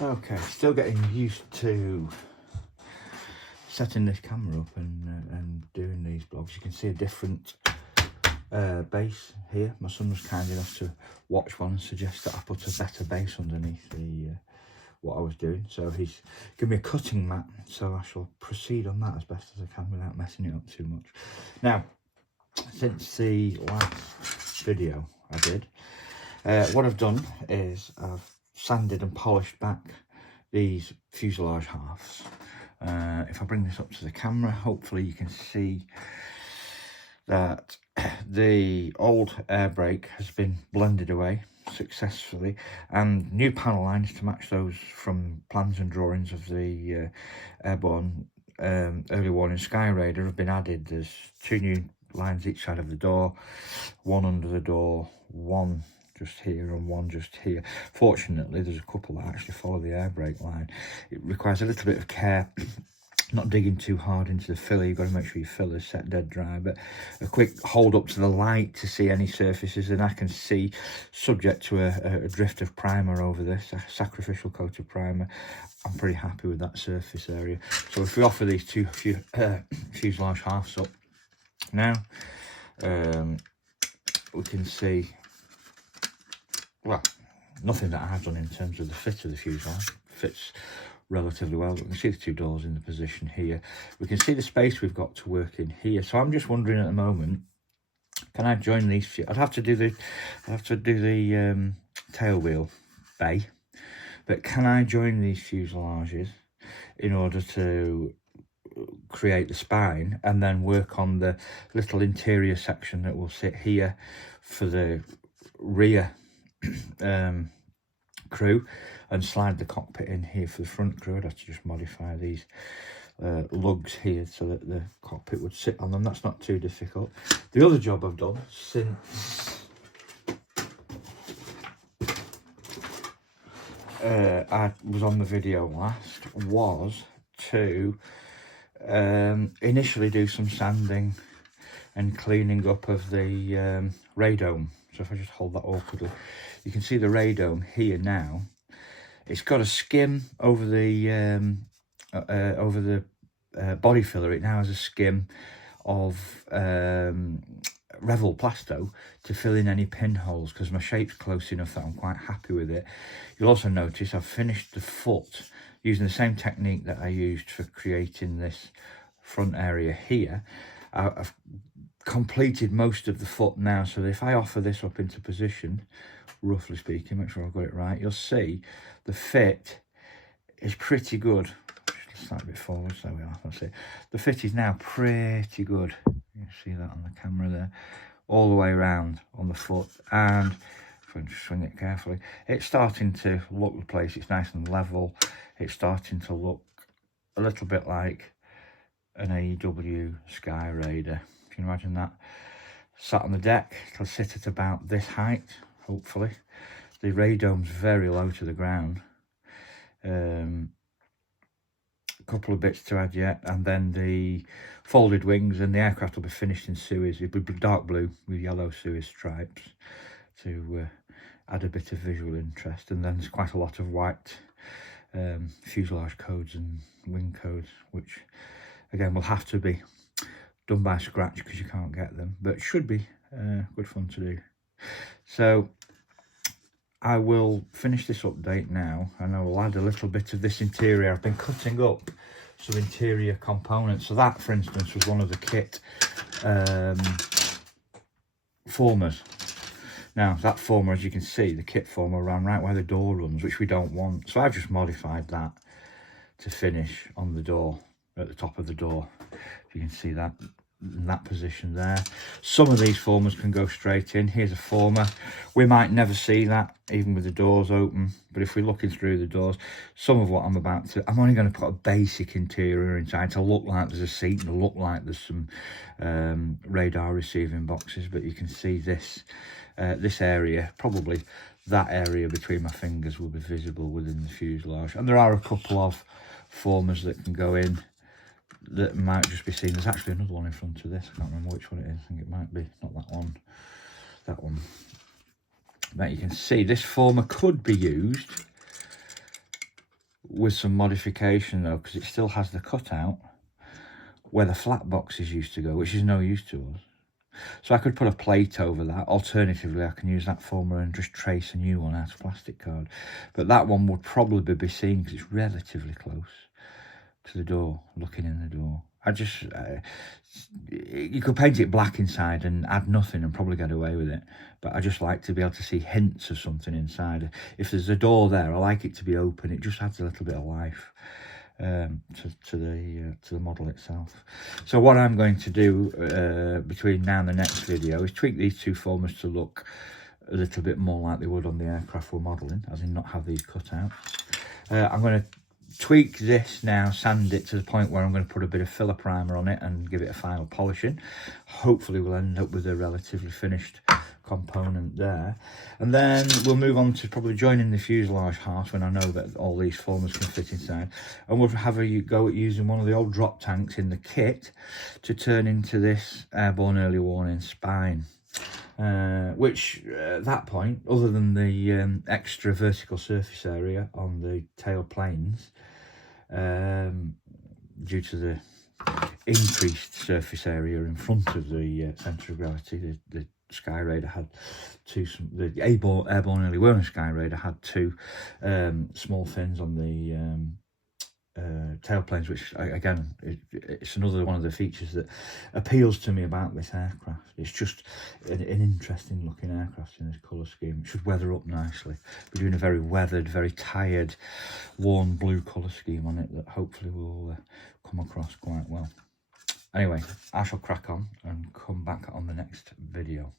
Okay, still getting used to setting this camera up and doing these vlogs. You can see a different base here. My son was kind enough to watch one and suggest that I put a better base underneath the what I was doing. So he's given me a cutting mat, so I shall proceed on that as best as I can without messing it up too much. Now, since the last video I did, what I've done is I've sanded and polished back these fuselage halves. If I bring this up to the camera, hopefully you can see that the old air brake has been blended away successfully, and new panel lines to match those from plans and drawings of the airborne early warning Skyraider have been added. There's 2 new lines each side of the door, 1 under the door, 1 just here and 1 just here. Fortunately, there's a couple that actually follow the air brake line. It requires a little bit of care, not digging too hard into the filler. You've got to make sure your filler's set dead dry, but a quick hold up to the light to see any surfaces, and I can see, subject to a drift of primer over this, a sacrificial coat of primer, I'm pretty happy with that surface area. So if we offer these 2 fuselage halves up now, we can see, well, nothing that I've done in terms of the fit of the fuselage. Fits relatively well. We can see the 2 doors in the position here. We can see the space we've got to work in here. So I'm just wondering at the moment, can I join these? I'd have to do the tail wheel bay, but can I join these fuselages in order to create the spine and then work on the little interior section that will sit here for the rear crew, and slide the cockpit in here for the front crew? I'd have to just modify these lugs here so that the cockpit would sit on them. That's not too difficult. The other job I've done since I was on the video last was to initially do some sanding and cleaning up of the radome. So if I just hold that awkwardly, you can see the radome here now. It's got a skim over the body filler. It now has a skim of Revel Plasto to fill in any pinholes, because my shape's close enough that I'm quite happy with it. You'll also notice I've finished the foot using the same technique that I used for creating this front area here. I've completed most of the foot now, so that if I offer this up into position, roughly speaking, make sure I've got it right, you'll see the fit is pretty good. Just slightly a bit forward, so we are. That's it. The fit is now pretty good. You can see that on the camera there, all the way around on the foot, and if I just swing it carefully, it's starting to look the place. It's nice and level. It's starting to look a little bit like an AEW Skyraider. Can you imagine that? Sat on the deck, it'll sit at about this height, hopefully. The radome's very low to the ground. A couple of bits to add yet, and then the folded wings, and the aircraft will be finished in Suez. It'll be dark blue with yellow Suez stripes to add a bit of visual interest. And then there's quite a lot of white fuselage codes and wing codes, which again will have to be done by scratch because you can't get them, but should be good fun to do. So I will finish this update now, and I will add a little bit of this interior. I've been cutting up some interior components. So that, for instance, was one of the kit formers. Now that former, as you can see, the kit former ran right where the door runs, which we don't want. So I've just modified that to finish on the door, at the top of the door. If you can see that in that position there. Some of these formers can go straight in. Here's a former. We might never see that even with the doors open, but if we're looking through the doors, some of what I'm about to, I'm only going to put a basic interior inside to look like there's a seat and to look like there's some radar receiving boxes. But you can see this this area, probably that area between my fingers, will be visible within the fuselage. And there are a couple of formers that can go in that might just be seen. There's actually another one in front of this. I can't remember which one it is. I think it might be not that one, that one. But you can see this former could be used with some modification though, because it still has the cutout where the flat boxes used to go, which is no use to us. So I could put a plate over that. Alternatively, I can use that formula and just trace a new one out of plastic card. But that one would probably be seen because it's relatively close to the door, looking in the door. You could paint it black inside and add nothing and probably get away with it. But I just like to be able to see hints of something inside. If there's a door there, I like it to be open. It just adds a little bit of life to the model itself. So what I'm going to do between now and the next video is tweak these two formulas to look a little bit more like they would on the aircraft we're modelling, as in not have these cut out. I'm going to tweak this now, sand it to the point where I'm going to put a bit of filler primer on it and give it a final polishing. Hopefully we'll end up with a relatively finished component there, and then we'll move on to probably joining the fuselage halves when I know that all these formulas can fit inside, and we'll have a go at using one of the old drop tanks in the kit to turn into this airborne early warning spine, which at that point, other than the extra vertical surface area on the tail planes, due to the increased surface area in front of the centre of gravity, the Skyraider had the airborne early warning Skyraider had two small fins on the tail planes, which again, it's another one of the features that appeals to me about this aircraft. It's just an interesting looking aircraft in this colour scheme. It should weather up nicely. We're doing a very weathered, very tired, warm blue colour scheme on it that hopefully will come across quite well. Anyway, I shall crack on and come back on the next video.